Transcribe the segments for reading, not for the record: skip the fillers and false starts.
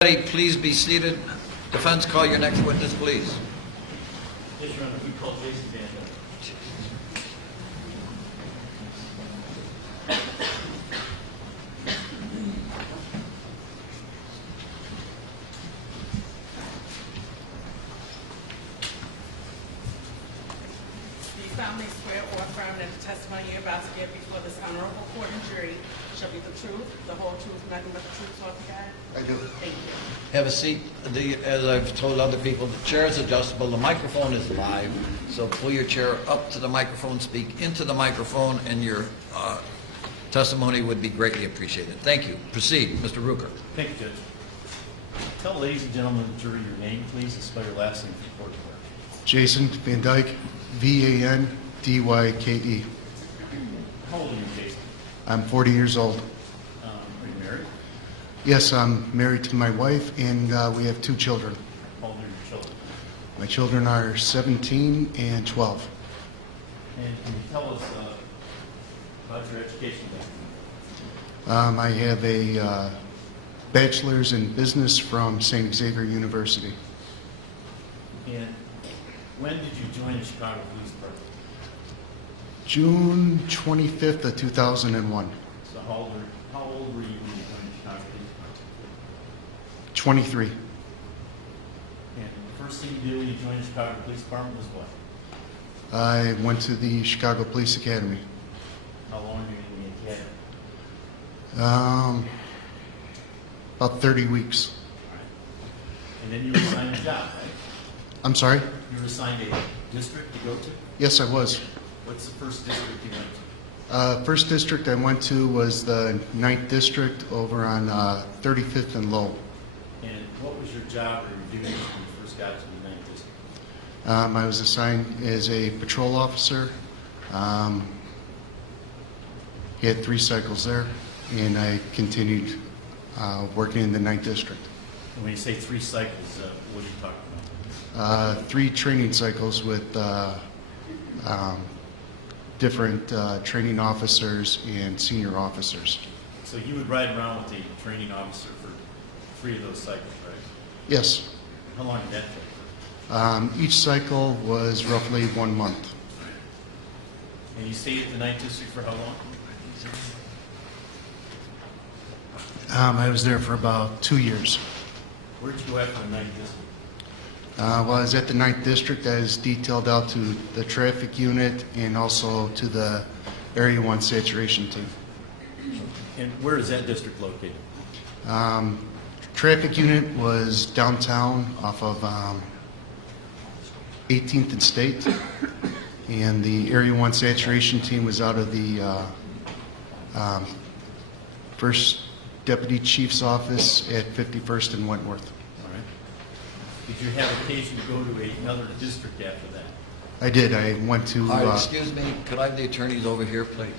Please be seated. Defense, call your next witness, please. Yes, Your Honor, we call Jason Van Dyke. Do you solemnly swear or affirm that the testimony you're about to give before this honorable court and jury shall be the truth, the whole truth, nothing but the truth, so help you God? I do. Thank you. Have a seat. As I've told other people, the chair is adjustable. The microphone is live, so pull your chair up to the microphone, speak into the microphone, and your testimony would be greatly appreciated. Thank you. Proceed, Mr. Ruker. Thank you, Judge. Tell ladies and gentlemen of the jury your name, please, and spell your last name for the court clerk. Jason Van Dyke, V-A-N-D-Y-K-E. How old are you, Jason? I'm 40 years old. Are you married? Yes, I'm married to my wife, and we have 2 children. How old are your children? My children are 17 and 12. And can you tell us about your education background? I have a bachelor's in business from St. Xavier University. And when did you join the Chicago Police Department? June 25th of 2001. So how old were you when you joined the Chicago Police Department? 23. And the first thing you did when you joined the Chicago Police Department was what? I went to the Chicago Police Academy. How long were you in the academy? About 30 weeks. All right. And then you were assigned a job, right? I'm sorry? You were assigned a district to go to? Yes, I was. What's the first district you went to? First district I went to was the 9th District over on 35th and Lowell. And what was your job or your duties when you first got to the 9th District? I was assigned as a patrol officer. He had 3 cycles there, and I continued working in the 9th District. And when you say 3 cycles, what are you talking about? 3 training cycles with different training officers and senior officers. So you would ride around with a training officer for 3 of those cycles, right? Yes. How long did that take? Each cycle was roughly 1 month. And you stayed at the 9th District for how long? I was there for about 2 years. Where did you go after the 9th District? While I was at the 9th District, I was detailed out to the traffic unit and also to the Area 1 saturation team. And where is that district located? Traffic unit was downtown off of 18th and State, and the Area 1 saturation team was out of the 1st Deputy Chief's office at 51st and Wentworth. All right. Did you have occasion to go to another district after that? I did. I went to... All right, excuse me. Could I have the attorneys over here, please?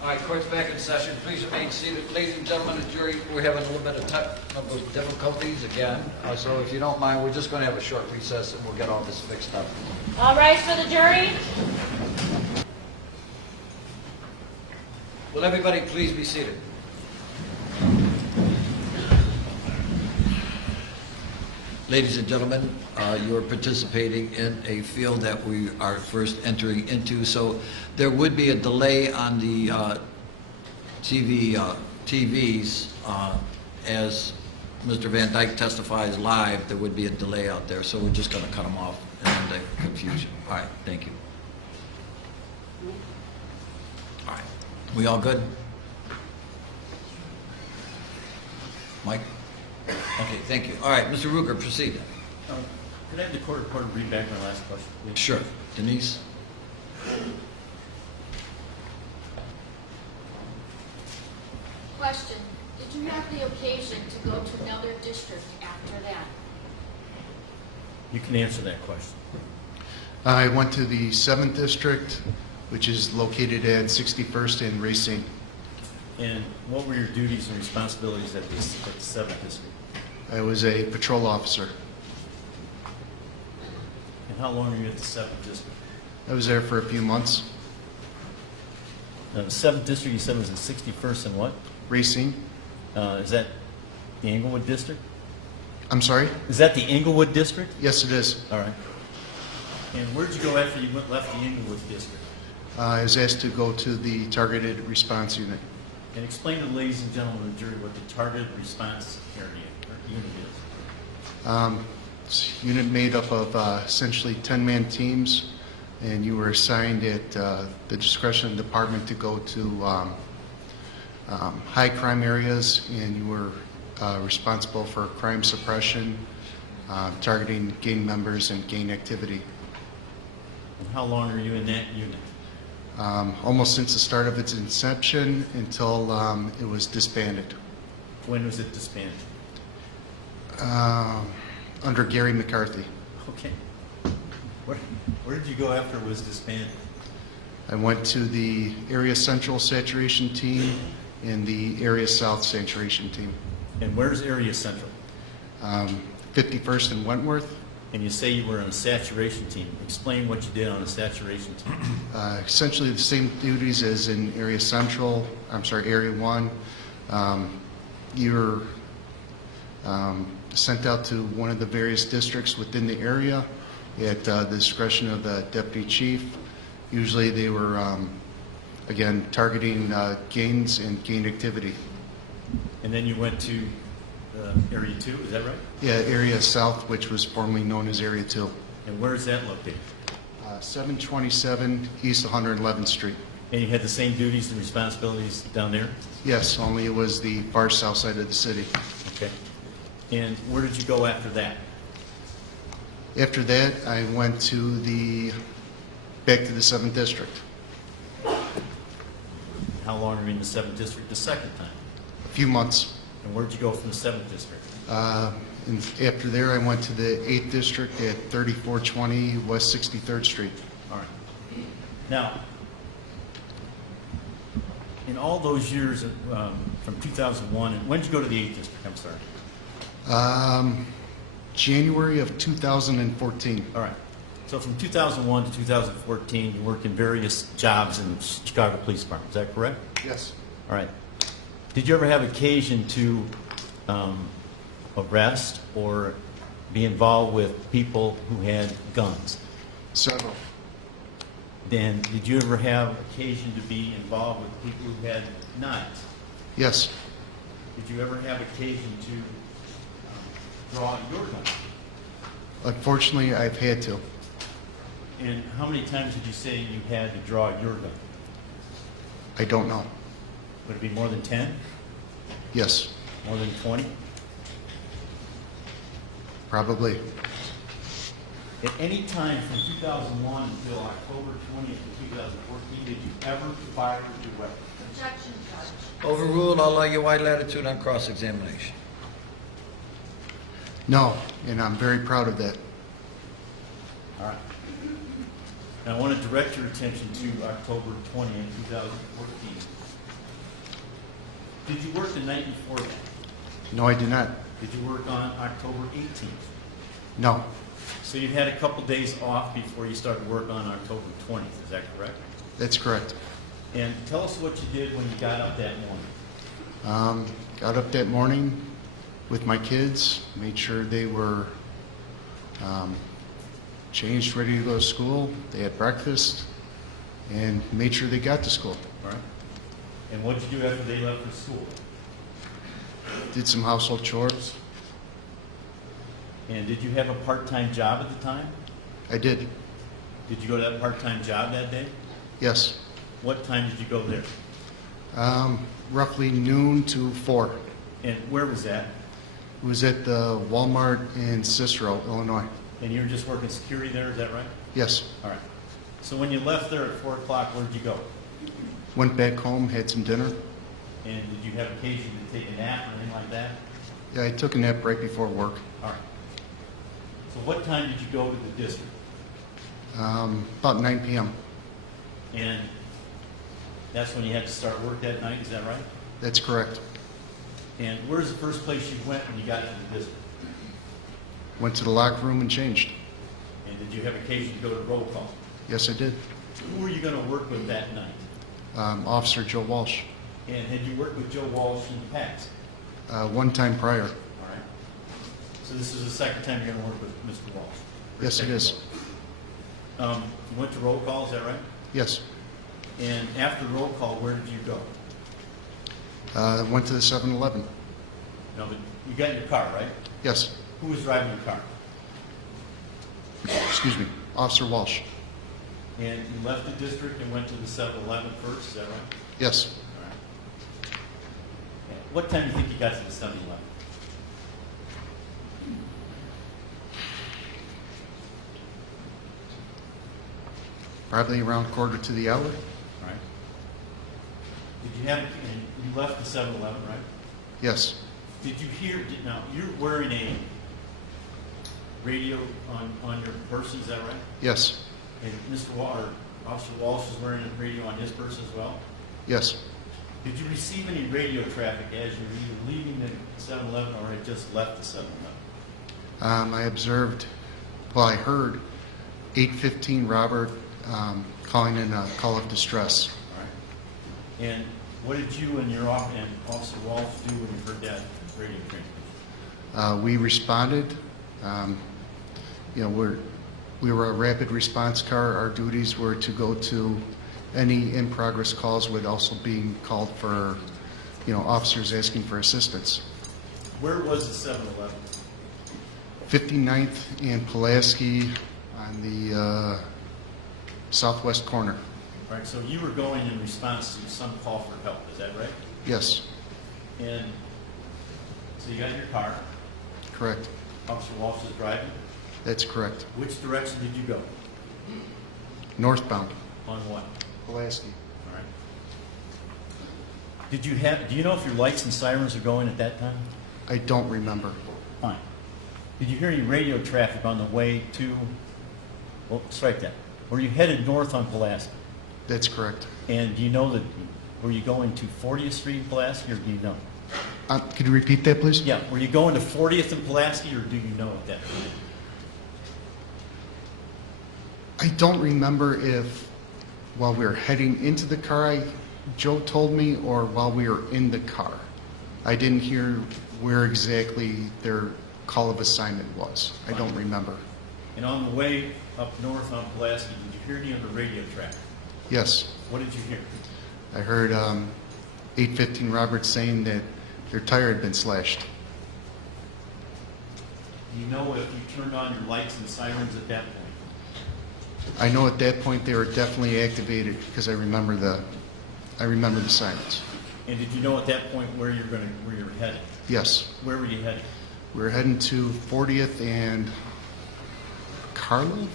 All right, court's back in session. Please remain seated. Ladies and gentlemen of the jury, we're having a little bit of technical difficulties again. So if you don't mind, we're just going to have a short recess and we'll get all this fixed up. All rise for the jury. Will everybody please be seated? Ladies and gentlemen, you are participating in a field that we are first entering into, so there would be a delay on the TVs as Mr. Van Dyke testifies live. There would be a delay out there, so we're just going to cut them off and the confusion. All right, thank you. All right, we all good? Mike? Okay, thank you. All right, Mr. Ruger, proceed. Could I have the court reporter read back my last question, please? Sure. Denise? Question. Did you have the occasion to go to another district after that? You can answer that question. I went to the 7th District, which is located at 61st and Racine. And what were your duties and responsibilities at the 7th District? I was a patrol officer. And how long were you at the 7th District? I was there for a few months. 7th District, you said was in 61st and what? Racine. Is that the Englewood District? I'm sorry? Is that the Englewood District? Yes, it is. All right. And where'd you go after you left the Englewood District? I was asked to go to the Targeted Response Unit. And explain to the ladies and gentlemen of the jury what the Targeted Response Area or unit is. It's a unit made up of essentially 10-man teams, and you were assigned at the discretion of the department to go to high crime areas, and you were responsible for crime suppression, targeting gang members and gang activity. And how long are you in that unit? Almost since the start of its inception until it was disbanded. When was it disbanded? Under Gary McCarthy. Okay. Where did you go after it was disbanded? I went to the Area Central Saturation Team and the Area South Saturation Team. And where's Area Central? 51st and Wentworth. And you say you were on a saturation team. Explain what you did on a saturation team. Essentially the same duties as in Area Central, Area 1. You're sent out to one of the various districts within the area at the discretion of the deputy chief. Usually they were, again, targeting gangs and gang activity. And then you went to Area 2, is that right? Yeah, Area South, which was formerly known as Area 2. And where is that located? 727 East 111th Street. And you had the same duties and responsibilities down there? Yes, only it was the far south side of the city. Okay. And where did you go after that? After that, I went back to the 7th District. How long were you in the 7th District the second time? A few months. And where did you go from the 7th District? And after there, I went to the 8th District at 3420 West 63rd Street. All right. Now, in all those years from 2001, and when did you go to the 8th District? I'm sorry. January of 2014. All right. So from 2001 to 2014, you worked in various jobs in the Chicago Police Department. Is that correct? Yes. All right. Did you ever have occasion to arrest or be involved with people who had guns? Several. Then did you ever have occasion to be involved with people who had knives? Yes. Did you ever have occasion to draw your gun? Unfortunately, I've had to. And how many times did you say you had to draw your gun? I don't know. Would it be more than 10? Yes, More than 20? probably. At any time from 2001 until October 20th of 2014, did you ever fire your weapon? Objection, Judge. Overruled. I'll allow you wide latitude on cross-examination. No, and I'm very proud of that. All right. Now I want to direct your attention to October 20th, 2014. Did you work the night before that? No, I did not. Did you work on October 18th? No, So you had a couple days off before you started work on October 20th, is that correct? that's correct. And tell us what you did when you got up that morning. Got up that morning with my kids, made sure they were changed, ready to go to school. They had breakfast, and made sure they got to school. All right. And what did you do after they left for school? Did some household chores. And did you have a part-time job at the time? I did. Did you go to that part-time job that day? Yes. What time did you go there? Roughly noon to 4. And where was that? It was at the Walmart in Cicero, Illinois. And you were just working security there, is that right? Yes. All right. So when you left there at 4 o'clock, where did you go? Went back home, had some dinner. And did you have occasion to take a nap or anything like that? Yeah, I took a nap right before work. All right. So what time did you go to the district? About 9 p.m. And that's when you had to start work that night, is that right? That's correct. And where's the first place you went when you got to the district? Went to the locker room and changed. And did you have occasion to go to roll call? Yes, I did. Who were you going to work with that night? Officer Joe Walsh. And had you worked with Joe Walsh in the past? One time prior. All right. So this is the second time you're going to work with Mr. Walsh? Yes, it is. You went to roll call, is that right? Yes. And after roll call, where did you go? Went to the 7-Eleven. No, but you got in your car, right? Yes. Who was driving your car? Excuse me. Officer Walsh. And you left the district and went to the 7-Eleven first, is that right? Yes. All right. And what time do you think you got to the 7-Eleven? Probably around quarter to the hour. All right. Did you have, and you left the 7-Eleven, right? Yes. Did you hear, now, you're wearing a radio on your person, is that right? Yes. And Officer Walsh is wearing a radio on his person as well? Yes. Did you receive any radio traffic as you were either leaving the 7-Eleven or had just left the 7-Eleven? I observed, well, I heard 815 Robert calling in a call of distress. All right. And what did you and and Officer Walsh do when you heard that radio transmission? We responded. We were a rapid response car. Our duties were to go to any in-progress calls, would also be called for, officers asking for assistance. Where was the 7-Eleven? 59th and Pulaski on the southwest corner. All right, so you were going in response to some call for help, is that right? Yes, And so you got in your car, correct. Officer Walsh is driving. That's correct. Which direction did you go? Northbound, On what? Pulaski. All right. Do you know if your lights and sirens are going at that time? I don't remember. Fine. Did you hear any radio traffic on the way to, well, strike that. Were you headed north on Pulaski? That's correct. And do you know that, were you going to 40th Street in Pulaski, or do you know? Could you repeat that, please? Yeah, were you going to 40th and Pulaski, or do you know at that point? I don't remember if while we were heading into the car, Joe told me, or while we were in the car. I didn't hear where exactly their call of assignment was. I don't remember. And on the way up north on Pulaski, did you hear any of the radio traffic? Yes, What did you hear? I heard 815 Roberts saying that their tire had been slashed. Do you know if you turned on your lights and sirens at that point? I know at that point they were definitely activated because I remember the sirens. And did you know at that point where you're headed? Yes, Where were you headed? we were heading to 40th and Carlo.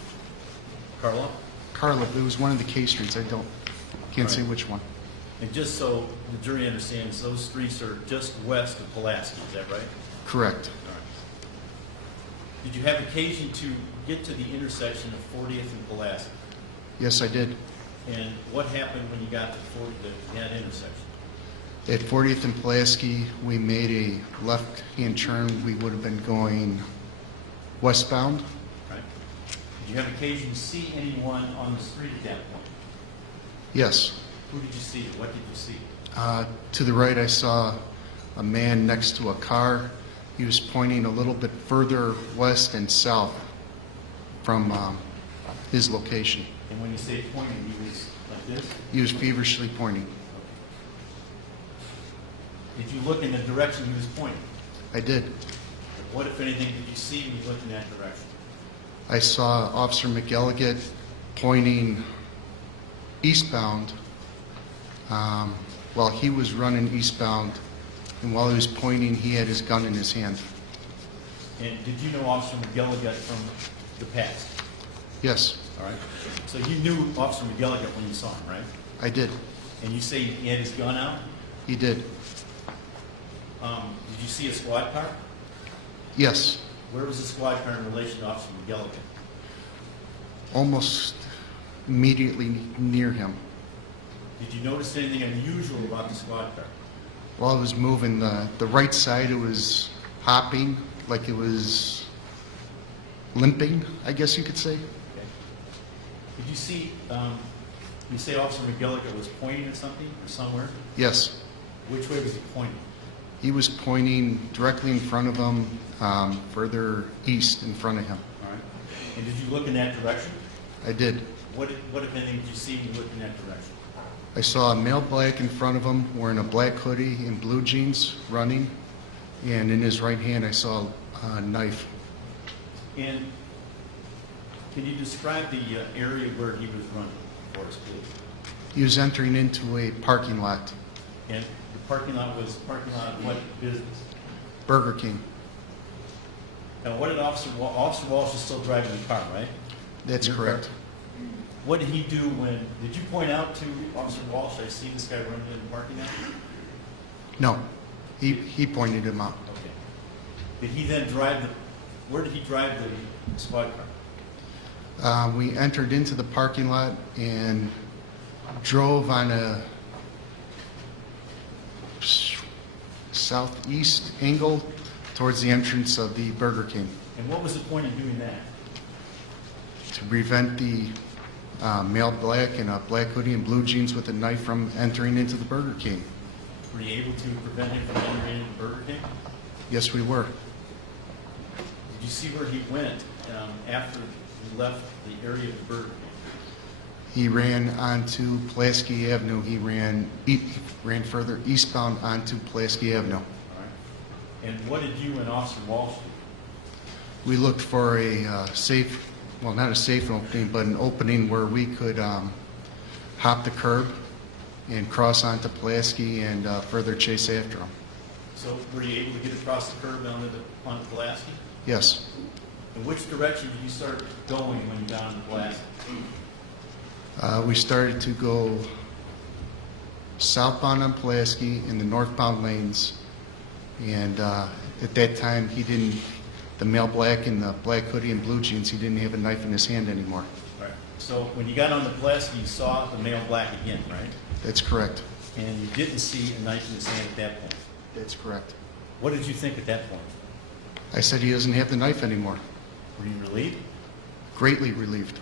It was one of the K streets. Can't say Right. which one. And just so the jury understands, those streets are just west of Pulaski, is that right? Correct. All right. Did you have occasion to get to the intersection of 40th and Pulaski? Yes, I did. And what happened when you got to that intersection? At 40th and Pulaski, we made a left-hand turn. We would have been going westbound. Right? Did you have occasion to see anyone on the street at that point? Yes. Who did you see? What did you see? To the right, I saw a man next to a car. He was pointing a little bit further west and south from his location. And when you say pointing, he was like this? He was feverishly pointing. Did you look in the direction he was pointing? I did. What, if anything, did you see when you looked in that direction? I saw Officer McElligott pointing eastbound while he was running eastbound, and while he was pointing, he had his gun in his hand. And did you know Officer McGilligan from the past? Yes, All right. So you knew Officer McGilligan when you saw him, right? I did. And you say he had his gun out? He did. Did you see a squad car? Yes, Where was the squad car in relation to Officer McGilligan? almost immediately near him. Did you notice anything unusual about the squad car? While it was moving, the right side, it was hopping, like it was limping, I guess you could say. Okay. Did you see You say Officer McGilligan was pointing at something or somewhere? Yes. Which way was he pointing? He was pointing directly in front of him, further east in front of him. All right. And did you look in that direction? I did. What if anything did you see when you looked in that direction? I saw a male black in front of him wearing a black hoodie and blue jeans running, and in his right hand I saw a knife. And can you describe the area where he was running for us, please? He was entering into a parking lot, And the parking lot was parking lot of what business? Burger King. Now, what did Officer Walsh is still driving the car, right? That's Your correct. car? What did he do did you point out to Officer Walsh, I see this guy running in the parking lot? No, he pointed him out. Okay. Did he then where did he drive the squad car? We entered into the parking lot and drove on a southeast angle towards the entrance of the Burger King And what was the point of doing that? to prevent the male black in a black hoodie and blue jeans with a knife from entering into the Burger King. Were you able to prevent him from entering into Burger King? Yes, we were. Did you see where he went after he left the area of the Burger King? He ran onto Pulaski Avenue. He ran further eastbound onto Pulaski Avenue. All right. And what did you and Officer Walsh do? We looked for a safe, well, not a safe opening, but an opening where we could hop the curb and cross onto Pulaski and further chase after him. So were you able to get across the curb onto Pulaski? Yes. In which direction did you start going when you got onto Pulaski? We started to go southbound on Pulaski in the northbound lanes, and at that time the male black in the black hoodie and blue jeans, he didn't have a knife in his hand anymore. All right. So when you got onto Pulaski, you saw the male black again, right? That's correct. And you didn't see a knife in his hand at that point. That's correct. What did you think at that point? I said he doesn't have the knife anymore. Were you relieved? Greatly relieved.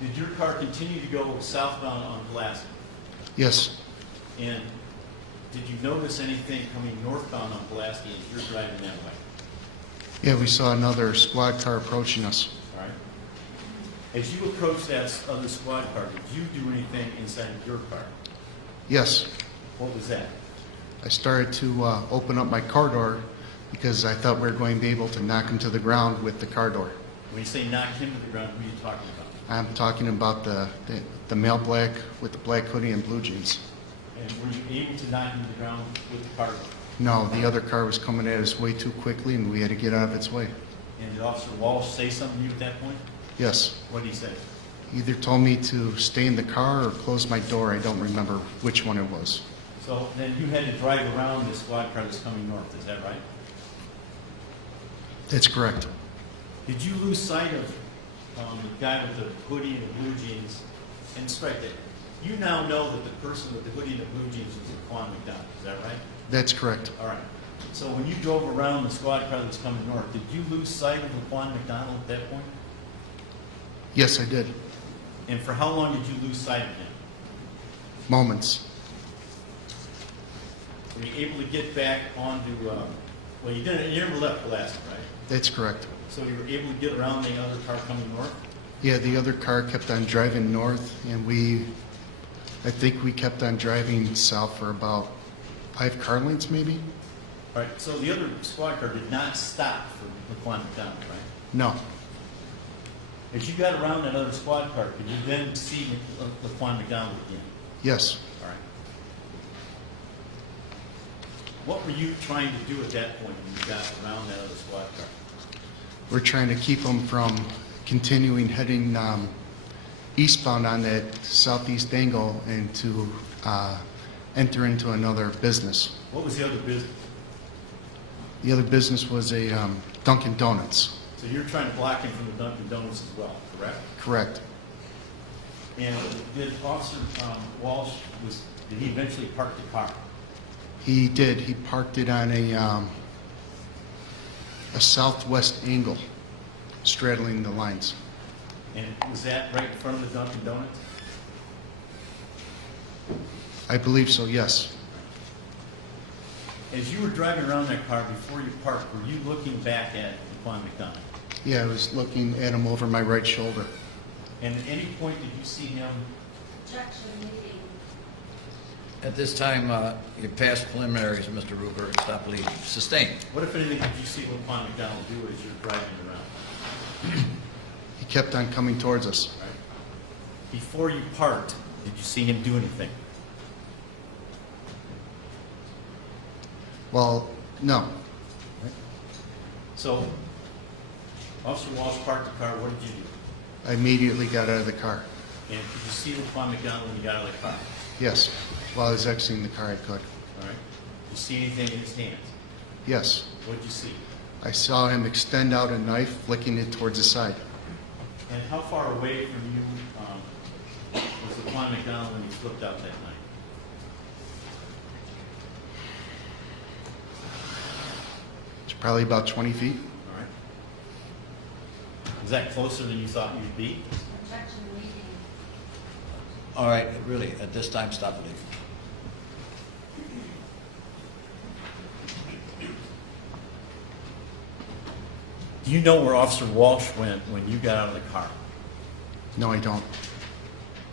Did your car continue to go southbound on Pulaski? Yes. And did you notice anything coming northbound on Pulaski as you're driving that way? Yeah, we saw another squad car approaching us. All right. As you approached that other squad car, did you do anything inside of your car? Yes. What was that? I started to open up my car door because I thought we were going to be able to knock him to the ground with the car door. When you say knock him to the ground, who are you talking about? I'm talking about the male black with the black hoodie and blue jeans. And were you able to knock him to the ground with the car door? No, the other car was coming at us way too quickly and we had to get out of its way. And did Officer Walsh say something to you at that point? Yes. What did he say? He either told me to stay in the car or close my door. I don't remember which one it was. So then you had to drive around the squad car that's coming north, is that right? That's correct. Did you lose sight of the guy with the hoodie and the blue jeans? And strike that. You now know that the person with the hoodie and the blue jeans was Laquan McDonald, is that right? That's correct. All right. So when you drove around the squad car that's coming north, did you lose sight of Laquan McDonald at that point? Yes, I did. And for how long did you lose sight of him? Moments. Were you able to get back onto, well, you didn't, you never left Pulaski, right? That's correct. So you were able to get around the other car coming north? Yeah, the other car kept on driving north, and I think we kept on driving south for about 5 car lengths, maybe? All right, so the other squad car did not stop for Laquan McDonald, right? No. As you got around that other squad car, could you then see Laquan McDonald again? Yes. All right. What were you trying to do at that point when you got around that other squad car? We're trying to keep them from continuing heading eastbound on that southeast angle and to enter into another business. What was the other business? The other business was a Dunkin' Donuts. So you're trying to block him from the Dunkin' Donuts as well, correct? Correct. And did Officer Walsh, did he eventually park the car? He did. He parked it on a southwest angle, straddling the lines. And was that right in front of the Dunkin' Donuts? I believe so, yes. As you were driving around that car before you parked, were you looking back at Laquan McDonald? Yeah, I was looking at him over my right shoulder. And at any point did you see him? Objection, leading. At this time, your past preliminaries, Mr. Ruger, stop bleeding. Sustained. What, if anything, did you see Laquan McDonald do as you were driving around? He kept on coming towards us. Right? Before you parked, did you see him do anything? Well, no. So, Officer Walsh parked the car, what did you do? I immediately got out of the car. And did you see Laquan McDonald when you got out of the car? Yes. While I was exiting the car, I could. All right. Did you see anything in his hands? Yes. What did you see? I saw him extend out a knife, flicking it towards the side. And how far away from you was Laquan McDonald when he flipped out that knife? It's probably about 20 feet. All right. Was that closer than you thought you'd be? Objection, leading. All right, really, at this time, stop bleeding. Do you know where Officer Walsh went when you got out of the car? No, I don't.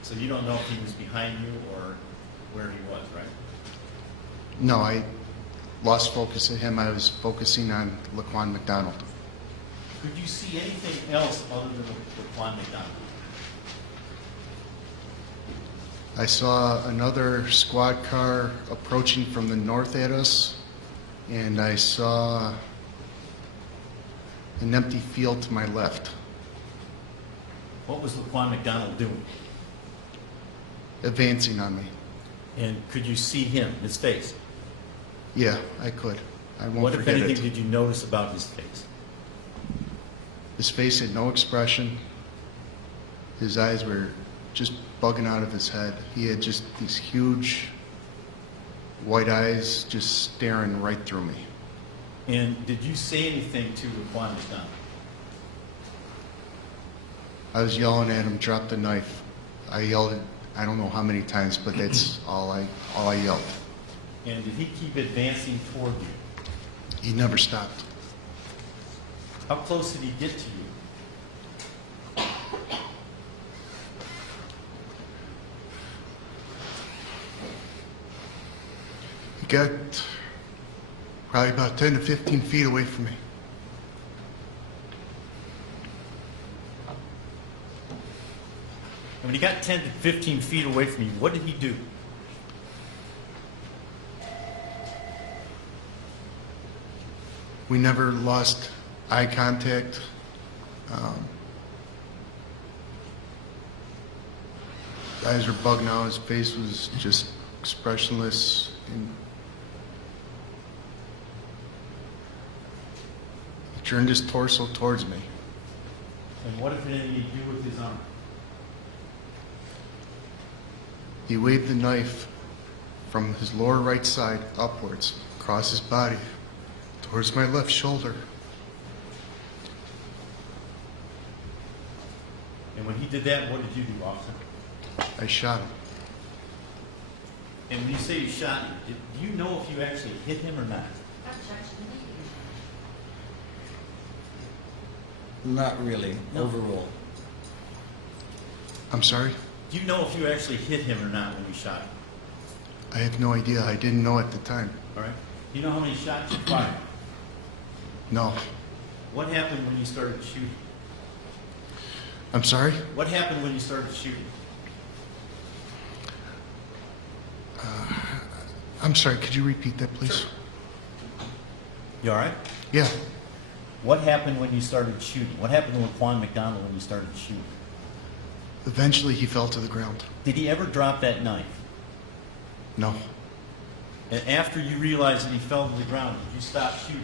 So you don't know if he was behind you or where he was, right? No, I lost focus of him. I was focusing on Laquan McDonald. Could you see anything else other than Laquan McDonald? I saw another squad car approaching from the north at us, and I saw an empty field to my left, What was Laquan McDonald doing? advancing on me. And could you see him, his face? Yeah, I could. I won't What, if forget anything, it. did you notice about his face? His face had no expression. His eyes were just bugging out of his head. He had just these huge white eyes just staring right through me. And did you say anything to Laquan McDonald? I was yelling at him, drop the knife. I yelled it, I don't know how many times, but that's all I yelled. And did he keep advancing toward you? He never stopped. How close did he get to you? He got probably about 10 to 15 feet away from me. And when he got 10 to 15 feet away from you, what did he do? We never lost eye contact. Eyes were bugging out. His face was just expressionless. And he turned his torso towards me. And what, if anything, did he do with his arm? He waved the knife from his lower right side upwards, across his body, towards my left shoulder. And when he did that, what did you do, officer? I shot him. And when you say you shot him, do you know if you actually hit him or not? Objection, leading. Not really, No. overruled. I'm sorry? Do you know if you actually hit him or not when you shot him? I have no idea. I didn't know at the time. All right. Do you know how many shots you fired? No. What happened when you started shooting? I'm sorry? What happened when you started shooting? I'm sorry. Could you repeat that, please? Sure. You all right? Yeah. What happened when you started shooting? What happened to Laquan McDonald when you started shooting? Eventually, he fell to the ground. Did he ever drop that knife? No. And after you realized that he fell to the ground, did you stop shooting?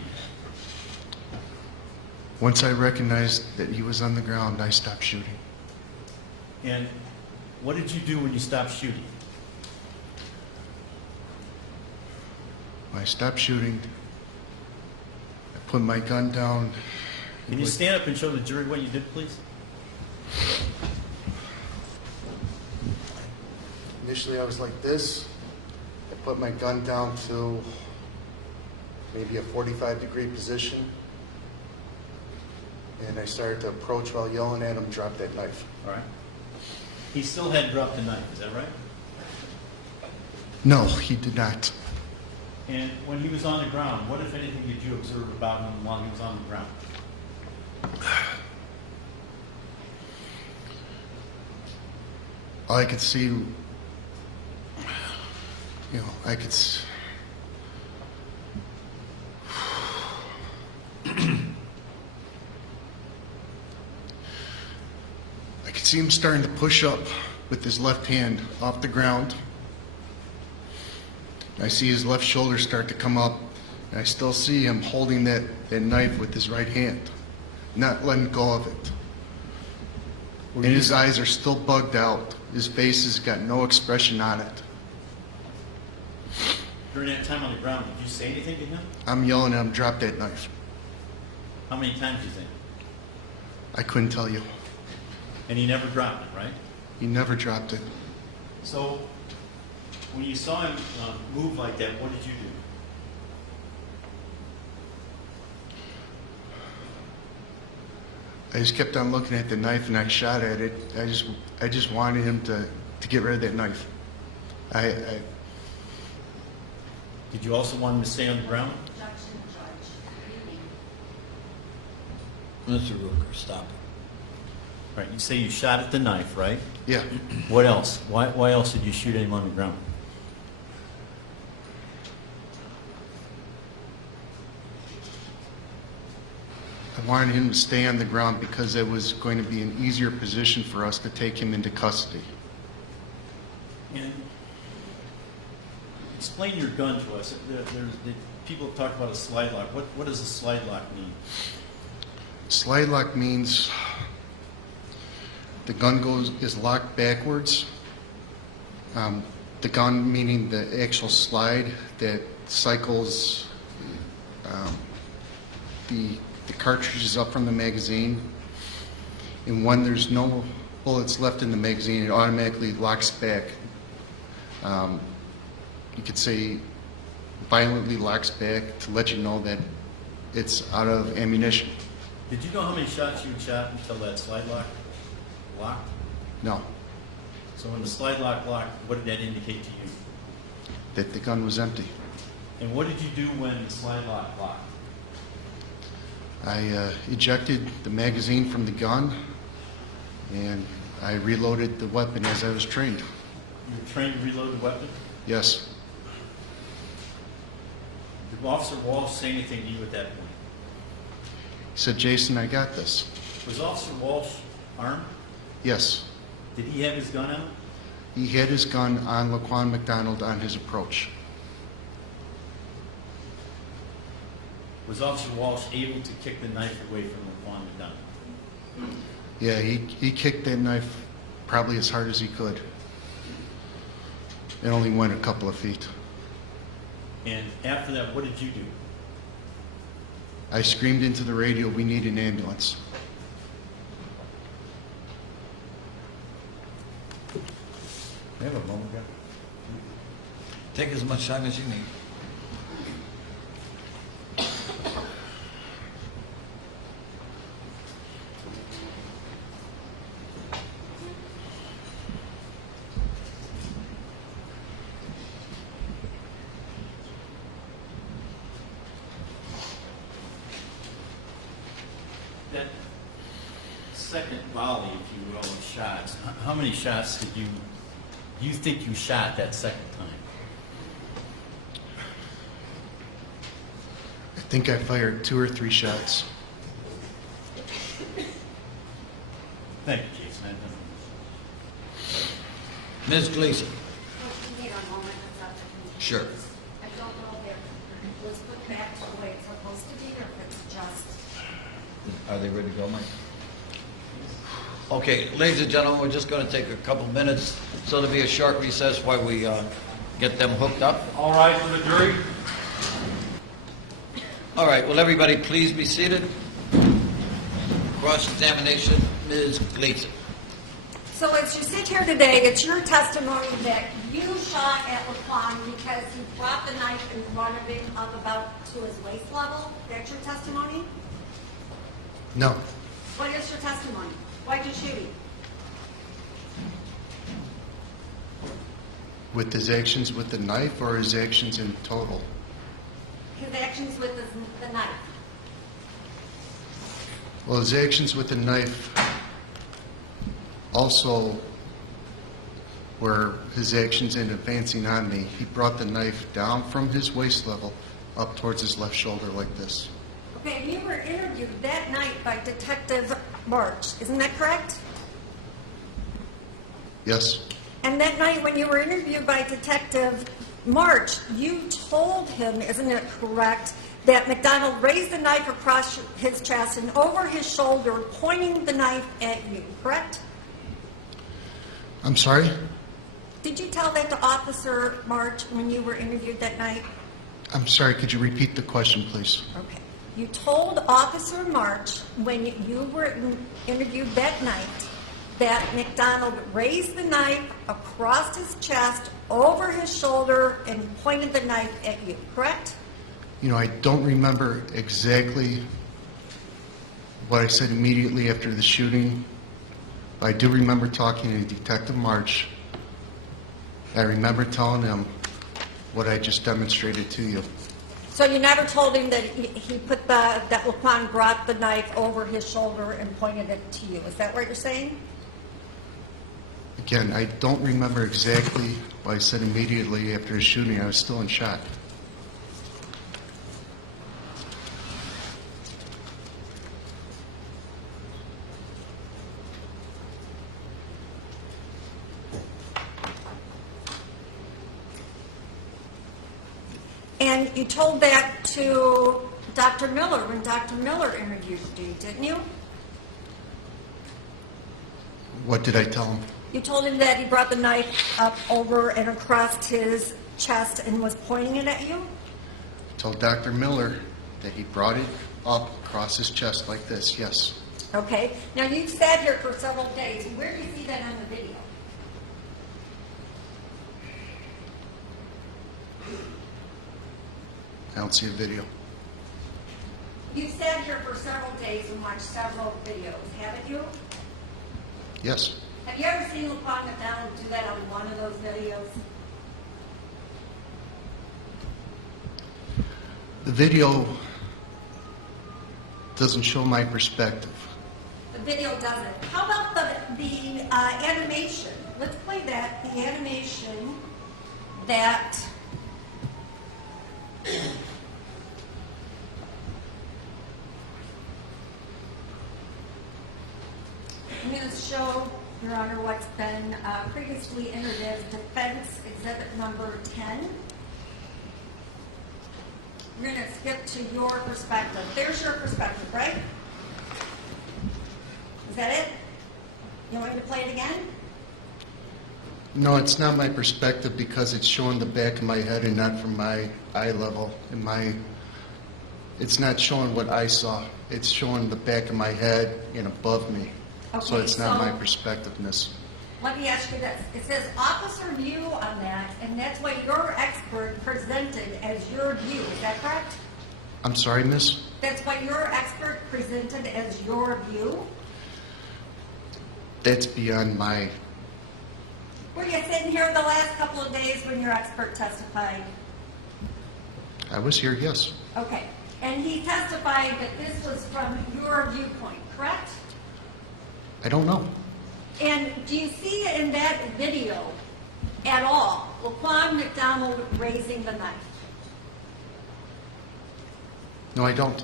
Once I recognized that he was on the ground, I stopped shooting. And what did you do when you stopped shooting? When I stopped shooting, I put my gun down. Can you stand up and show the jury what you did, please? initially I was like this. I put my gun down to maybe a 45-degree position. And I started to approach while yelling at him, drop that knife. All right. He still had dropped the knife, is that right? No, he did not. And when he was on the ground, what, if anything, did you observe about him while he was on the ground? All I could see, I could see him starting to push up with his left hand off the ground. I see his left shoulder start to come up, and I still see him holding that knife with his right hand, not letting go of it. And his eyes are still bugged out. His face has got no expression on it. During that time on the ground, did you say anything to him? I'm yelling at him, drop that knife. How many times do you think? I couldn't tell you. And he never dropped it, right? He never dropped it. So, when you saw him move like that, what did you do? I just kept on looking at the knife and I shot at it. I just wanted him to get rid of that knife. Did you also want him to stay on the ground? Objection, Judge. Reading. Mr. Ruger, stop it. Right, you say you shot at the knife, right? Yeah. What else? Why else did you shoot him on the ground? I wanted him to stay on the ground because it was going to be an easier position for us to take him into custody. And explain your gun to us. People have talked about a slide lock. What does a slide lock mean? Slide lock means the gun is locked backwards. The gun meaning the actual slide that cycles the cartridges up from the magazine. And when there's no bullets left in the magazine, it automatically locks back. You could say violently locks back to let you know that it's out of ammunition. Did you know how many shots you had shot until that slide lock locked? No, So when the slide lock locked, what did that indicate to you? that the gun was empty. And what did you do when the slide lock locked? I ejected the magazine from the gun and I reloaded the weapon as I was trained. You were trained to reload the weapon? Yes. Did Officer Walsh say anything to you at that point? He said, Jason, I got this. Was Officer Walsh armed? Yes. Did he have his gun out? He had his gun on Laquan McDonald on his approach. Was Officer Walsh able to kick the knife away from Laquan McDonald? Yeah, he kicked that knife probably as hard as he could. It only went a couple of feet. And after that, what did you do? I screamed into the radio, we need an ambulance. We have a moment, guy. Take as much time as you need. That second volley, if you will, of shots, how many shots did you think you shot that second time? I think I fired 2 or 3 shots. Thank you, Jason. Ms. Gleason? Well, you need a moment without the Sure. I don't know if it was put back to the way it's supposed to be, or if it's just. Are they ready to go, Mike? Okay, ladies and gentlemen, we're just going to take a couple minutes, so there'll be a short recess while we get them hooked up. All right, for the jury. All right, will everybody please be seated? Cross-examination, Ms. Gleason. So as you sit here today, it's your testimony that You shot at LaQuan because he brought the knife in front of him up about to his waist level. That's your testimony? No. What is your testimony? Why'd you shoot him? With his actions with the knife or his actions in total? His actions with the knife. Well, his actions with the knife also were his actions in advancing on me. He brought the knife down from his waist level up towards his left shoulder like this. Okay, and you were interviewed that night by Detective March, isn't that correct? Yes. And that night when you were interviewed by Detective March, you told him, isn't it correct, that McDonald raised the knife across his chest and over his shoulder, pointing the knife at you, correct? I'm sorry? Did you tell that to Officer March when you were interviewed that night? I'm sorry, could you repeat the question, please? Okay. You told Officer March when you were interviewed that night that McDonald raised the knife across his chest, over his shoulder, and pointed the knife at you, correct? You know, I don't remember exactly what I said immediately after the shooting, but I do remember talking to Detective March. I remember telling him what I just demonstrated to you. So you never told him that he put that Laquan brought the knife over his shoulder and pointed it to you. Is that what you're saying? Again, I don't remember exactly what I said immediately after the shooting. I was still in shock. And you told that to Dr. Miller when Dr. Miller interviewed you, didn't you? What did I tell him? You told him that he brought the knife up over and across his chest and was pointing it at you? I told Dr. Miller that he brought it up across his chest like this, yes. Okay. Now you've sat here for several days. Where do you see that on the video? I don't see a video. You've sat here for several days and watched several videos, haven't you? Yes. Have you ever seen Laquan McDonald do that on one of those videos? The video doesn't show my perspective. The video doesn't. How about the animation? Let's play that. The animation that I'm going to show, Your Honor, what's been previously entered as defense exhibit number 10. We're going to skip to your perspective. There's your perspective, right? Is that it? You want me to play it again? No, it's not my perspective because it's showing the back of my head and not from my eye level. It's not showing what I saw. It's showing the back of my head and above me. So Okay, it's not my so- perspectiveness. Let me ask you this. It says officer view on that, and that's what your expert presented as your view. Is that correct? I'm sorry, miss? That's what your expert presented as your view? That's beyond my... Were you sitting here the last couple of days when your expert testified? I was here, yes. Okay. And he testified that this was from your viewpoint, correct? I don't know. And do you see in that video at all Laquan McDonald raising the knife? No, I don't.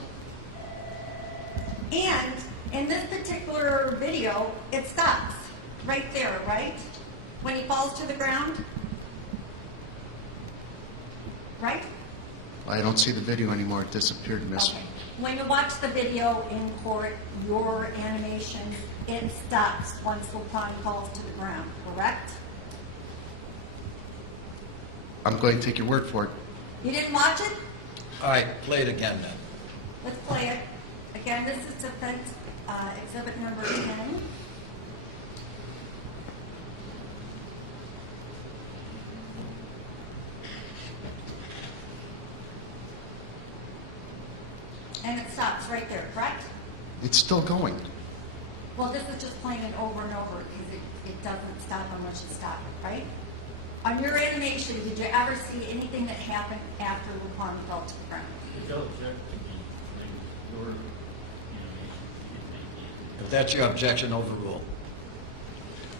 And in this particular video, it stops right there, right? When he falls to the ground? Right? I don't see the video anymore. It disappeared, miss. Okay. When you watch the video in court, your animation, it stops once Laquan falls to the ground, correct? I'm going to take your word for it. You didn't watch it? All right, play it again then. Let's play it. Again, this is defense exhibit number 10. And it stops right there, correct? It's still going. Well, this is just playing it over and over because it doesn't stop unless you stop it, right? On your animation, did you ever see anything that happened after Luquan fell to the ground? If that's your objection, overrule.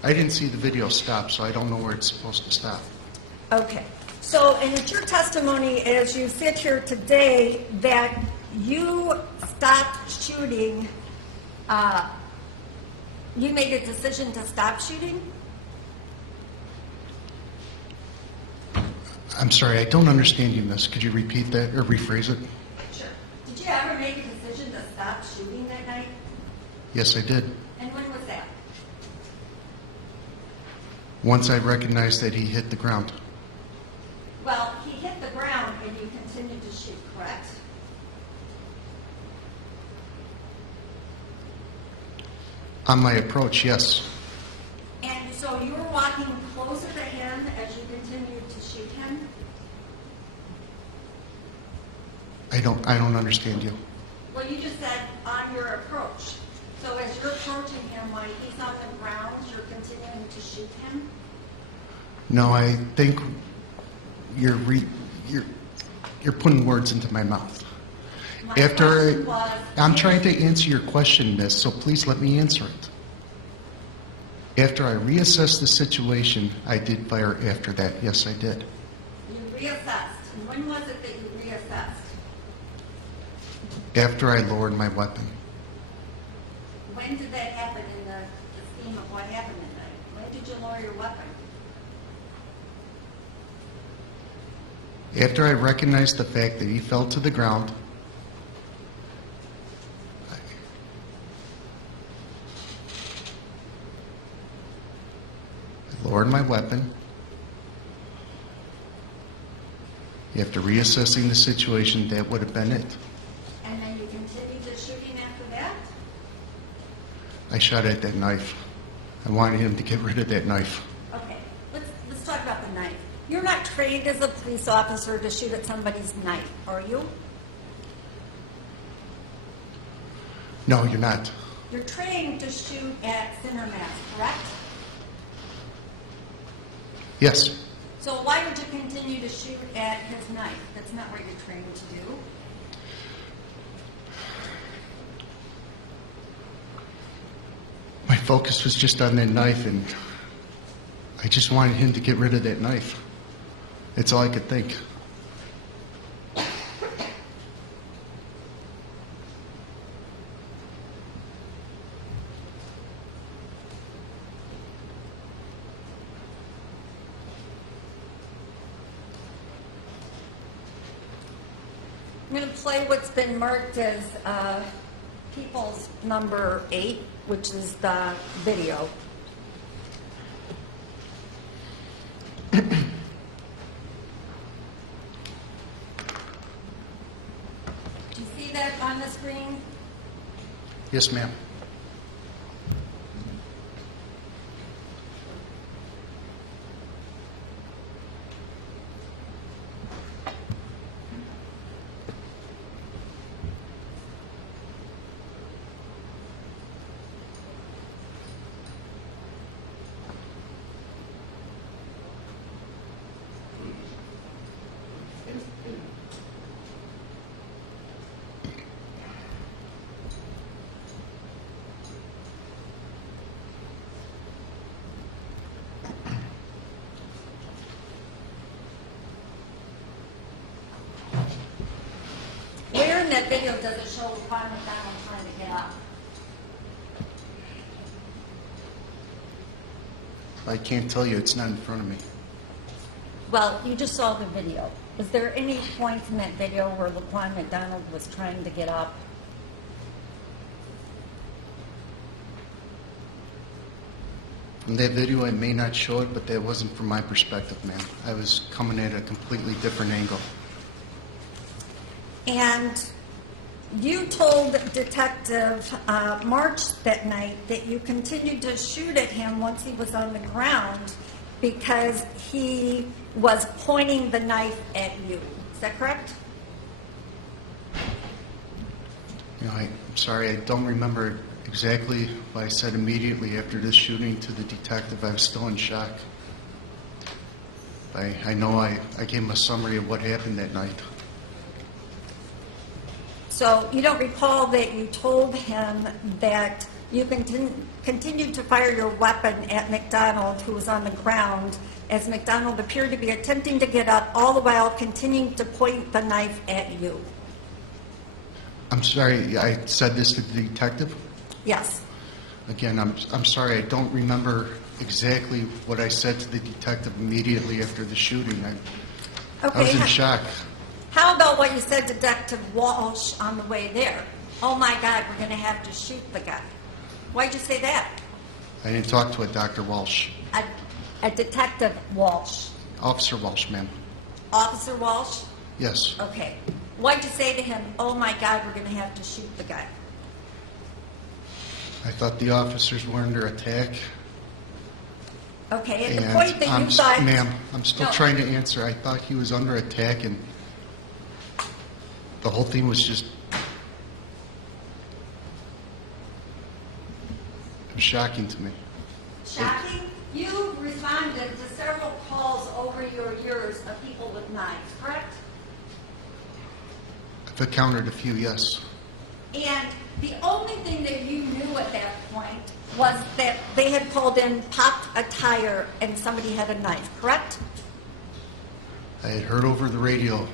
I didn't see the video stop, so I don't know where it's supposed to stop. Okay, so, and it's your testimony as you sit here today that you stopped shooting, you made a decision to stop shooting? I'm sorry, I don't understand you, miss. Could you repeat that or rephrase it? Sure. Did you ever make a decision to stop shooting that night? Yes, I did. And when was that? Once I recognized that he hit the ground. Well, he hit the ground and you continued to shoot, correct? On my approach, yes. And so you were walking closer to him as you continued to shoot him? I don't understand you. Well, you just said on your approach. So as you're approaching him while he's on the ground, you're continuing to shoot him? No, I think you're putting words into my mouth. My question was, I'm trying to answer your question, miss, so please let me answer it. After I reassessed the situation, I did fire after that. Yes, I did. you reassessed. And when was it that you reassessed? After I lowered my weapon. When did that happen in the scheme of what happened that night? When did you lower your weapon? After I recognized the fact that he fell to the ground, I lowered my weapon. After reassessing the situation, that would have been it. And then you continued the shooting after that? I shot at that knife. I wanted him to get rid of that knife. Okay, let's talk about the knife. You're not trained as a police officer to shoot at somebody's knife, are you? No, you're not. You're trained to shoot at center mass, correct? Yes. So why would you continue to shoot at his knife? That's not what you're trained to do. My focus was just on that knife, and I just wanted him to get rid of that knife. That's all I could think. I'm going to play what's been marked as People's Number 8, which is the video. Do you see that on the screen? Yes, ma'am. Where in that video does it show Ron McDonald trying to get up? I can't tell you. It's not in front of me. Well, you just saw the video. Was there any point in that video where Laquan McDonald was trying to get up? From that video, I may not show it, but that wasn't from my perspective, ma'am. I was coming at a completely different angle. And you told Detective March that night that you continued to shoot at him once he was on the ground because he was pointing the knife at you. Is that correct? You know, I'm sorry, I don't remember exactly what I said immediately after this shooting to the detective. I was still in shock. I know I gave him a summary of what happened that night. So you don't recall that you told him that you continued to fire your weapon at McDonald, who was on the ground, as McDonald appeared to be attempting to get up, all the while continuing to point the knife at you? I'm sorry, I said this to the detective? Yes. Again, I'm sorry, I don't remember exactly what I said to the detective immediately after the shooting. I was Okay. in shock. How about what you said to Detective Walsh on the way there? Oh my God, we're going to have to shoot the guy. Why'd you say that? I didn't talk to a Dr. Walsh. A Detective Walsh. Officer Walsh, ma'am. Officer Walsh? Yes. Okay. Why'd you say to him, oh my God, we're going to have to shoot the guy? I thought the officers were under attack. Okay, at the And point that you thought... Ma'am, I'm still No. trying to answer. I thought he was under attack, and the whole thing was just shocking to me. Shocking? You responded to several calls over your years of people with knives, correct? I've encountered a few, yes. And the only thing that you knew at that point was that they had pulled in, popped a tire, and somebody had a knife, correct? I had heard over the radio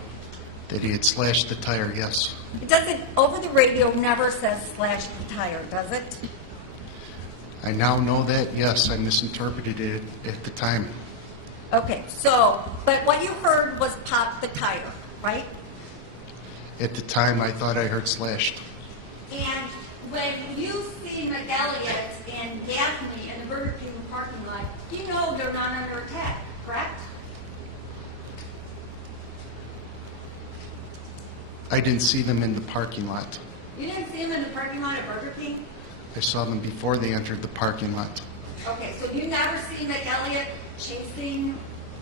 that he had slashed the tire, yes. It doesn't, over the radio never says slash the tire, does it? I now know that, yes, I misinterpreted it at the time. Okay, so, but what you heard was pop the tire, right? At the time, I thought I heard slashed. And when you see McElliott and Gaffney in the Burger King parking lot, you know they're not under attack, correct? I didn't see them in the parking lot. You didn't see them in the parking lot at Burger King? I saw them before they entered the parking lot. Okay, so you never see McElliott chasing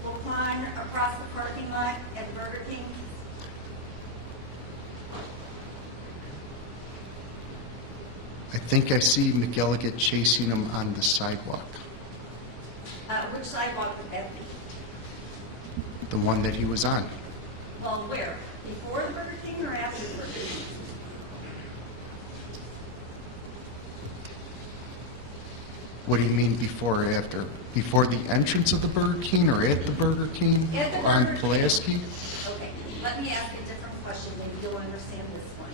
Laquan across the parking lot at Burger King? I think I see McElligott chasing him on the sidewalk, Which sidewalk would that be? the one that he was on. Well, where? Before the Burger King or after the Burger King? What do you mean before or after? Before the entrance of the Burger King or at the Burger King? At the On Burger King. Pulaski? Okay, let me ask a different question, maybe you'll understand this one.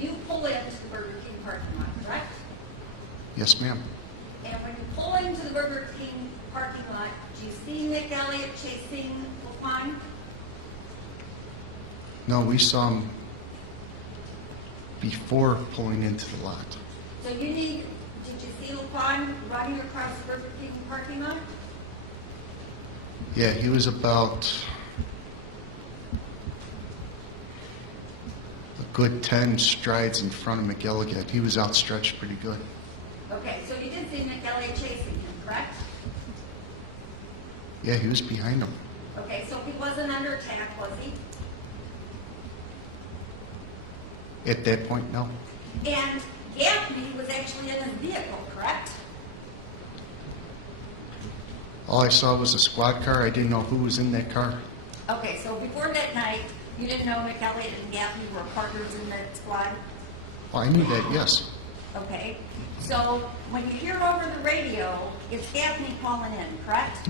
You pull into the Burger King parking lot, correct? Yes, ma'am. And when you pull into the Burger King parking lot, do you see McElliott chasing Laquan? No, we saw him before pulling into the lot. So did you see Laquan running across the Burger King parking lot? Yeah, he was about a good 10 strides in front of McElligott. He was outstretched pretty good. Okay, so you did see McElliott chasing him, correct? Yeah, he was behind him. Okay, so he wasn't under attack, was he? At that point, no. And Gaffney was actually in his vehicle, correct? All I saw was a squad car. I didn't know who was in that car. Okay, so before that night, you didn't know McElliott and Gaffney were partners in that squad? Well, I knew that, yes. Okay, so when you hear over the radio, it's Gaffney calling in, correct?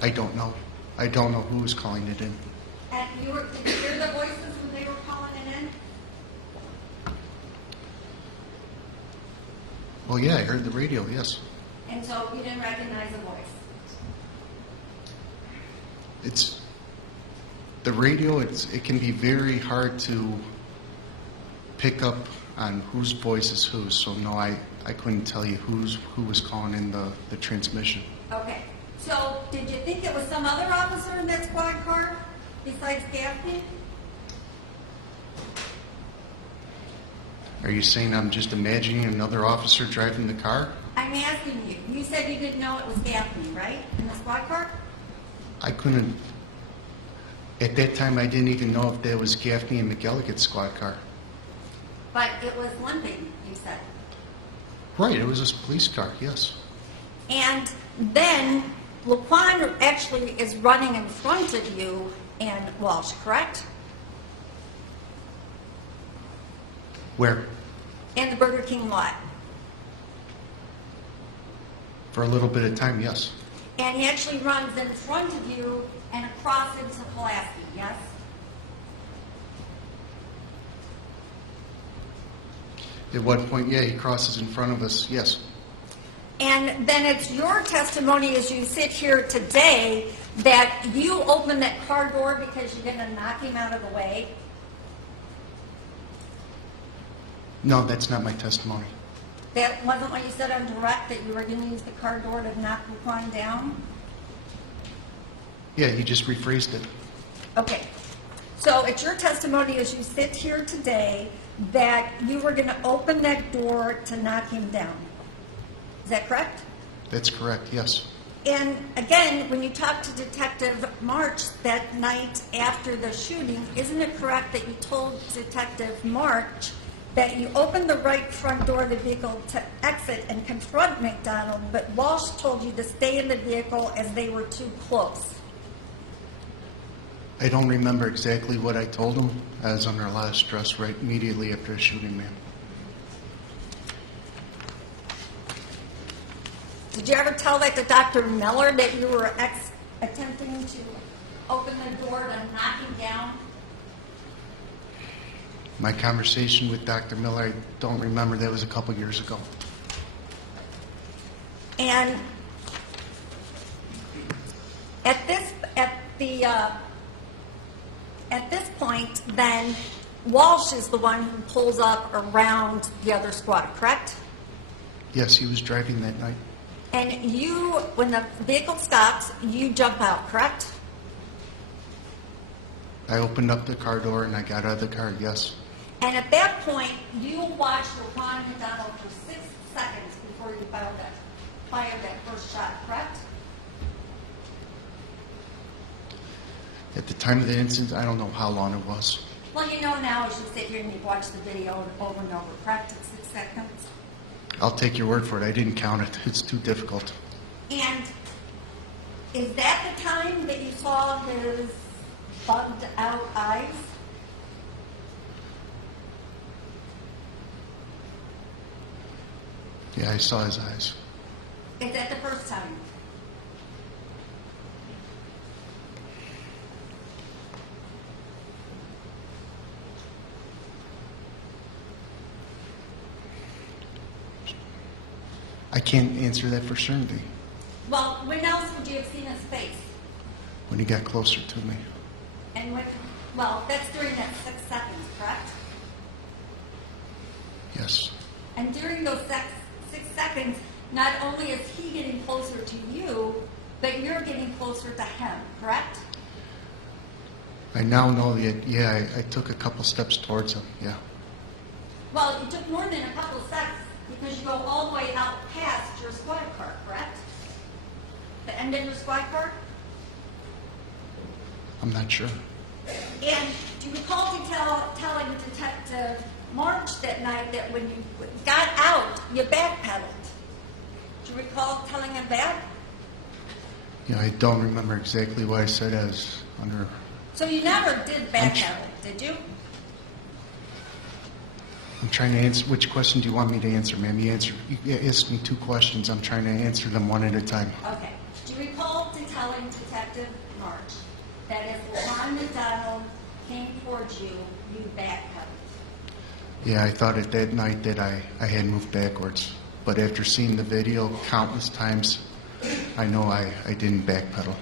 I don't know. I don't know who was calling it in. And did you hear the voices when they were calling it in? Well, yeah, I heard the radio, yes. And so you didn't recognize the voice? It's the radio, it can be very hard to pick up on whose voice is whose. So no, I couldn't tell you who was calling in the transmission. Okay, so did you think it was some other officer in that squad car besides Gaffney? Are you saying I'm just imagining another officer driving the car? I'm asking you. You said you didn't know it was Gaffney, right? In the squad car? I couldn't. At that time, I didn't even know if that was Gaffney and McElligot's squad car. But it was limping, you said. Right, it was a police car, yes. And then Laquan actually is running in front of you and Walsh, correct? Where? In the Burger King lot. For a little bit of time, yes. And he actually runs in front of you and across into Pulaski, yes? At one point, yeah, he crosses in front of us, yes. And then it's your testimony as you sit here today that you opened that car door because you're going to knock him out of the way. No, that's not my testimony. That wasn't what you said on direct, that you were going to use the car door to knock Laquan down? Yeah, he just rephrased it. Okay. So it's your testimony as you sit here today that you were going to open that door to knock him down. Is that correct? That's correct, yes. And again, when you talked to Detective March that night after the shooting, isn't it correct that you told Detective March that you opened the right front door of the vehicle to exit and confront McDonald, but Walsh told you to stay in the vehicle as they were too close? I don't remember exactly what I told him. I was under a lot of stress right immediately after the shooting, ma'am. Did you ever tell that to Dr. Miller that you were attempting to open the door to knock him down? My conversation with Dr. Miller, I don't remember. That was a couple years ago. And at this point, then Walsh is the one who pulls up around the other squad, correct? Yes, he was driving that night. And you, when the vehicle stops, you jump out, correct? I opened up the car door and I got out of the car, yes. And at that point, you watched Laquan McDonald for 6 seconds before you fired that first shot, correct? At the time of the incident, I don't know how long it was. Well, you know now as you sit here and you watch the video over and over, correct? It's 6 seconds. I'll take your word for it. I didn't count it. It's too difficult. And is that the time that you saw his bugged out eyes? Yeah, I saw his eyes. Is that the first time? I can't answer that for certainty. Well, when else would you have seen his face? When he got closer to me. And when, well, that's during that 6 seconds, correct? Yes. And during those 6 seconds, not only is he getting closer to you, but you're getting closer to him, correct? I now know that, yeah, I took a couple steps towards him, yeah. Well, you took more than a couple of steps because you go all the way out past your squad car, correct? The end of your squad car? I'm not sure. And do you recall telling Detective March that night that when you got out, you backpedaled? Do you recall telling him that? Yeah, I don't remember exactly what I said as under... So you never did backpedal, did you? I'm trying to answer... Which question do you want me to answer, ma'am? You asked me 2 questions. I'm trying to answer them one at a time. Okay. Do you recall telling Detective March that as Laquan McDonald came towards you, you backpedaled? Yeah, I thought at that night that I had moved backwards. But after seeing the video countless times, I know I didn't backpedal.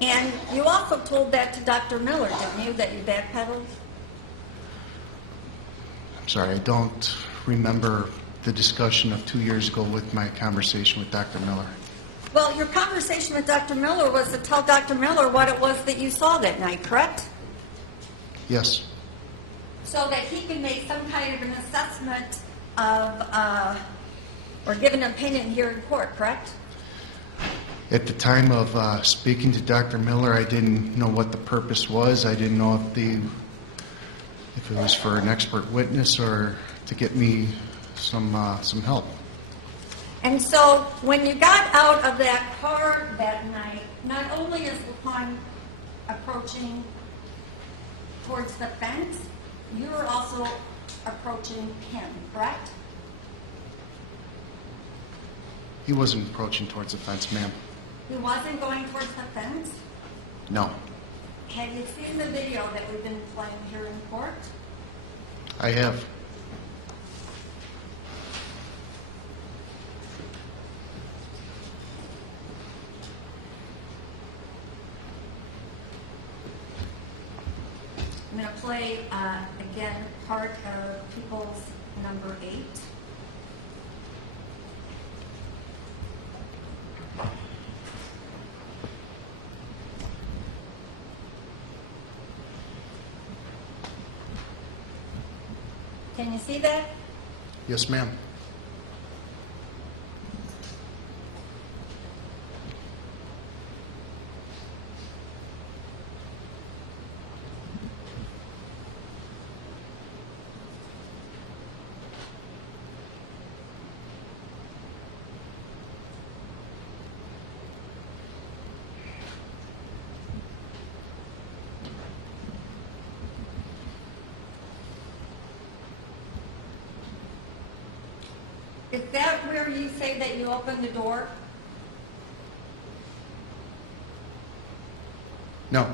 And you also told that to Dr. Miller, didn't you, that you backpedaled? I'm sorry, I don't remember the discussion of 2 years ago with my conversation with Dr. Miller. Well, your conversation with Dr. Miller was to tell Dr. Miller what it was that you saw that night, correct? Yes. So that he can make some kind of an assessment of, or give an opinion here in court, correct? At the time of speaking to Dr. Miller, I didn't know what the purpose was. I didn't know if it was for an expert witness or to get me some help. And so when you got out of that car that night, not only is LaQuan approaching towards the fence, you were also approaching him, correct? He wasn't approaching towards the fence, ma'am. He wasn't going towards the fence? No, Have you seen the video that we've been playing here in court? I have. I'm going to play, again, part of People's number 8. Can you see that? Yes, ma'am. Is that where you say that you opened the door? No,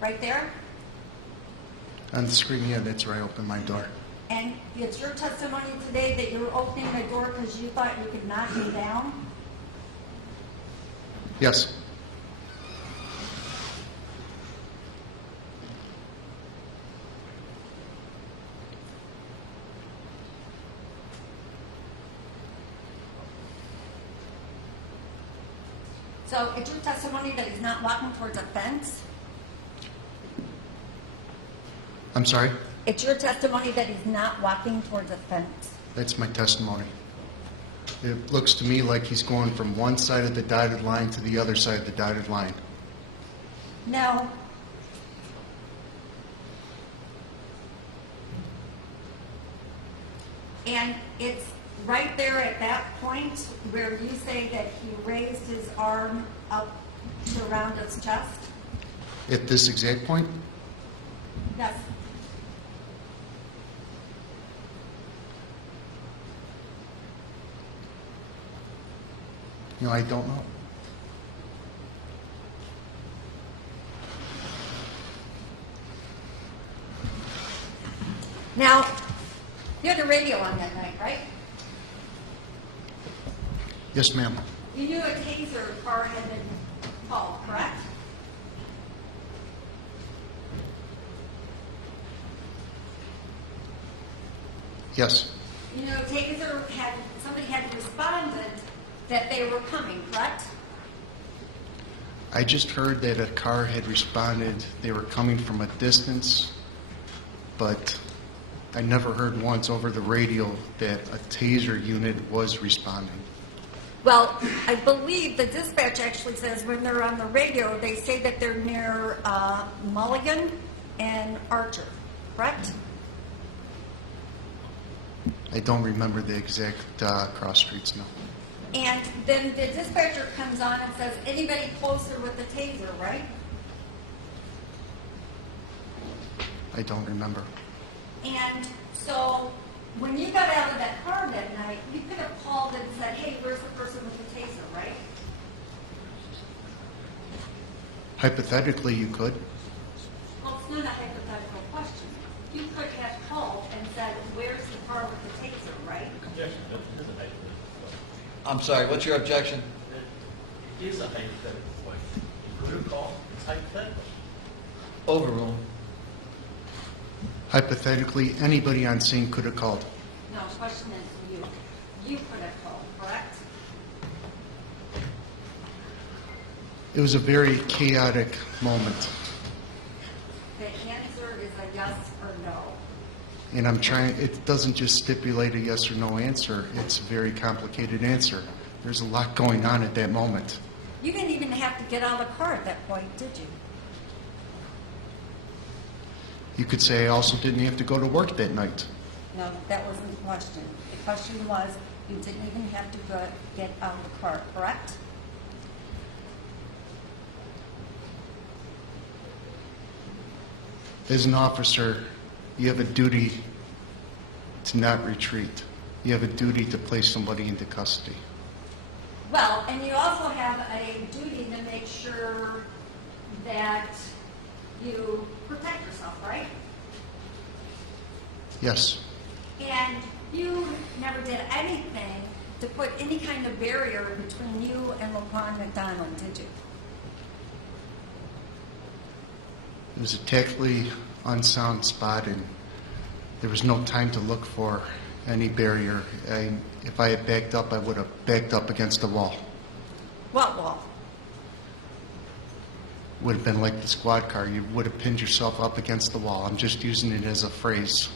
Right there? on the screen, yeah, that's where I opened my door. And it's your testimony today that you were opening the door because you thought you could knock me down? Yes, So it's your testimony that he's not walking towards a fence? I'm sorry. It's your testimony that he's not walking towards a fence? That's my testimony. It looks to me like he's going from one side of the dotted line to the other side of the dotted line. No. And it's right there at that point where you say that he raised his arm up to around his chest? At this exact point? Yes. No, I don't know. Now, you had the radio on that night, right? Yes, ma'am. You knew a taser car had been called, correct? Yes, You know, taser had, somebody had responded that they were coming, correct? I just heard that a car had responded. They were coming from a distance, but I never heard once over the radio that a taser unit was responding. Well, I believe the dispatch actually says when they're on the radio, they say that they're near Mulligan and Archer, correct? I don't remember the exact cross streets now. And then the dispatcher comes on and says, anybody closer with the taser, right? I don't remember. And so when you got out of that car that night, you could have called and said, hey, where's the person with the taser, right? Hypothetically, you could. Well, it's not a hypothetical question. You could have called and said, where's the car with the taser, right? Objection, that is a hypothetical I'm sorry, what's your objection? question. It is a hypothetical question. You could have called, it's hypothetical. Overruled. Hypothetically, anybody on scene could have called. No, the question is you. You could have called, correct? It was a very chaotic moment. The answer is a yes or no. And I'm trying, it doesn't just stipulate a yes or no answer. It's a very complicated answer. There's a lot going on at that moment. You didn't even have to get out of the car at that point, did you? You could say I also didn't have to go to work that night. No, that wasn't the question. The question was, you didn't even have to go get out of the car, correct? As an officer, you have a duty to not retreat. You have a duty to place somebody into custody. Well, and you also have a duty to make sure that you protect yourself, right? Yes. And you never did anything to put any kind of barrier between you and Laquan McDonald, did you? It was a tactically unsound spot, and there was no time to look for any barrier. If I had backed up, I would have backed up against the wall. What wall? Would have been like the squad car. You would have pinned yourself up against the wall. I'm just using it as a phrase.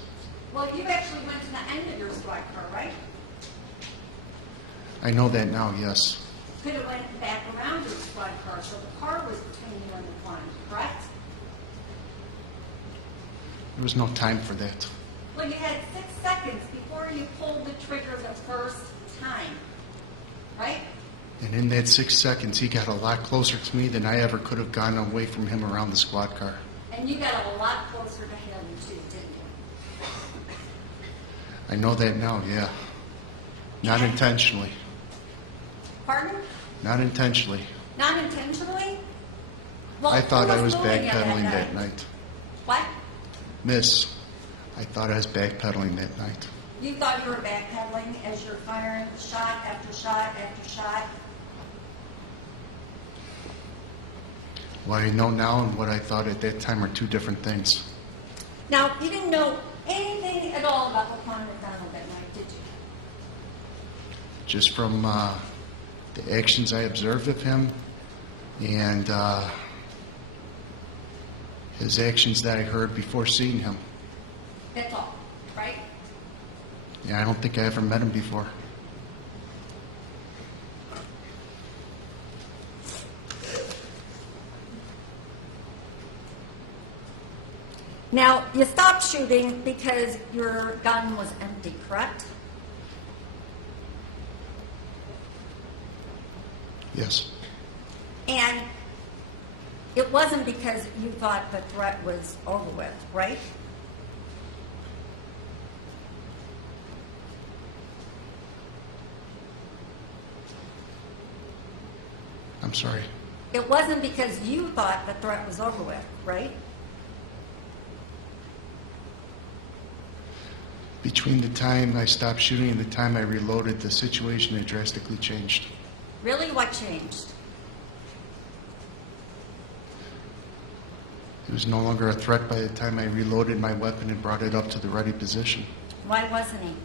Well, you actually went to the end of your squad car, right? I know that now, yes. Could have went back around your squad car, so the car was between you and Laquan, correct? There was no time for that. Well, you had 6 seconds before you pulled the trigger the first time, right? And in that 6 seconds, he got a lot closer to me than I ever could have gone away from him around the squad car. And you got a lot closer to him too, didn't you? I know that now, yeah. Not intentionally. Pardon? Not intentionally. Not intentionally? Well, I thought who I was bullying you backpedaling that night. What? Miss, I thought I was backpedaling that night. You thought you were backpedaling as you're firing shot after shot after shot? What I know now and what I thought at that time are two different things. Now, you didn't know anything at all about Laquan McDonald that night, did you? Just from the actions I observed of him and his actions that I heard before seeing him. That's all, right? Yeah, I don't think I ever met him before. Now, you stopped shooting because your gun was empty, correct? Yes. And it wasn't because you thought the threat was over with, right? I'm sorry. It wasn't because you thought the threat was over with, right? Between the time I stopped shooting and the time I reloaded, the situation had drastically changed. Really, what changed? It was no longer a threat by the time I reloaded my weapon and brought it up to the ready position. Why wasn't he?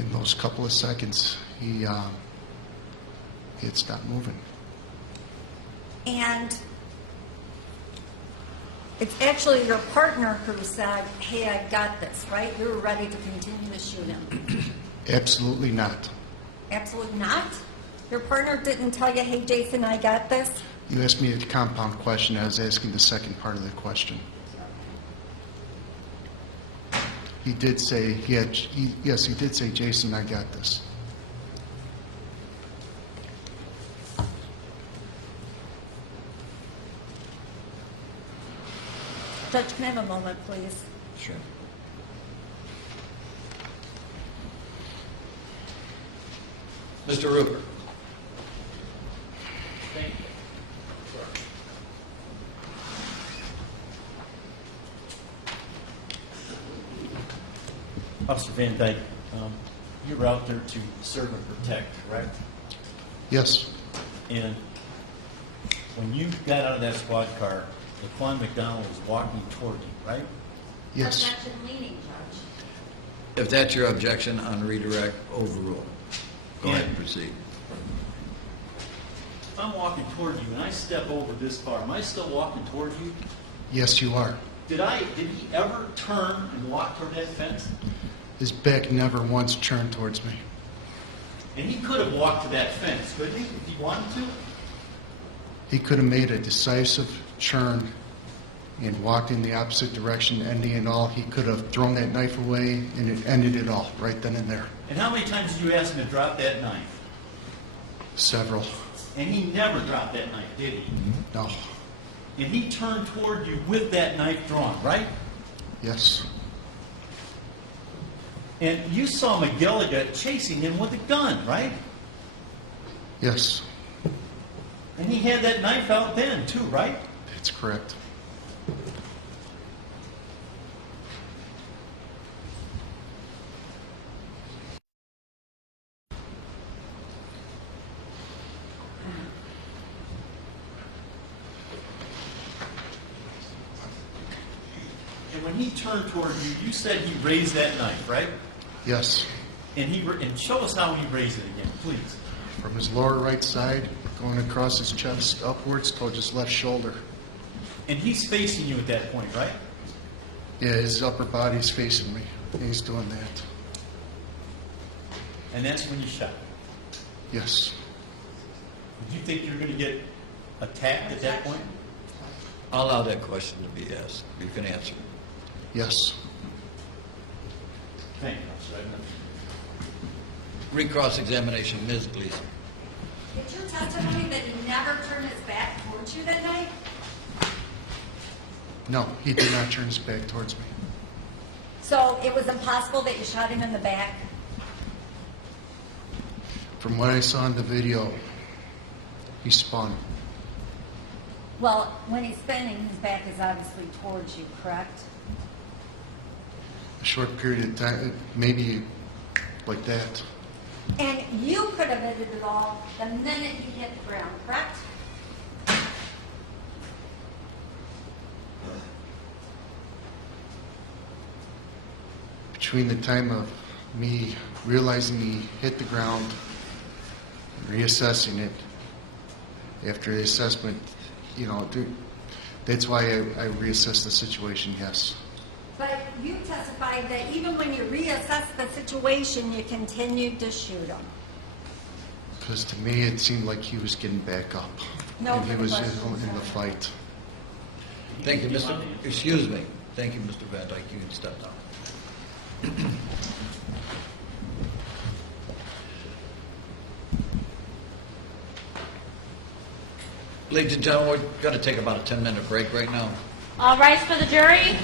In those couple of seconds, he had stopped moving. And it's actually your partner who said, hey, I got this, right? You were ready to continue to shoot him. Absolutely not. Absolutely not? Your partner didn't tell you, hey, Jason, I got this? You asked me a compound question. I was asking the second part of the question. He did say, yes, he did say, Jason, I got this. Judge, can I have a moment, please? Sure. Mr. Rupert. Thank you. Officer Van Dyke, you were out there to serve and protect, right? Yes. And when you got out of that squad car, Laquan McDonald was walking toward you, right? Yes. Objection leaning, Judge. If that's your objection on redirect, overrule. Go ahead and Yeah. proceed. If I'm walking toward you and I step over this bar, am I still walking toward you? Yes, you are. Did he ever turn and walk toward that fence? His back never once turned towards me. And he could have walked to that fence, couldn't he, if he wanted to? He could have made a decisive turn and walked in the opposite direction, ending it all. He could have thrown that knife away, and it ended it all right then and there. And how many times did you ask him to drop that knife? Several. And he never dropped that knife, did he? No. And he turned toward you with that knife drawn, right? Yes. And you saw McGilligan chasing him with a gun, right? Yes. And he had that knife out then, too, right? That's correct. And when he turned toward you, you said he raised that knife, right? Yes. And show us how he raised it again, please. From his lower right side, going across his chest, upwards towards his left shoulder. And he's facing you at that point, right? Yeah, his upper body's facing me. He's doing that. And that's when you shot. Yes. Did you think you were going to get attacked at that point? I'll allow that question to be asked. You can answer. Yes. Thank you, Officer. Recross examination, Ms. Gleason. Is your testimony that he never turned his back towards you that night? No, he did not turn his back towards me. So it was impossible that you shot him in the back? From what I saw in the video, he spun. Well, when he's spinning, his back is obviously towards you, correct? A short period of time, maybe like that. And you could have ended it all the minute he hit the ground, correct? Between the time of me realizing he hit the ground, and reassessing it, after the assessment, that's why I reassessed the situation, yes. But you testified that even when you reassessed the situation, you continued to shoot him. Because to me, it seemed like he was getting back up. No and he further was questions, in the sir. fight. Thank you, Mr. Excuse me. Thank you, Mr. Van Dyke. You can step down. Ladies and gentlemen, we're going to take about a 10-minute break right now. All rise for the jury.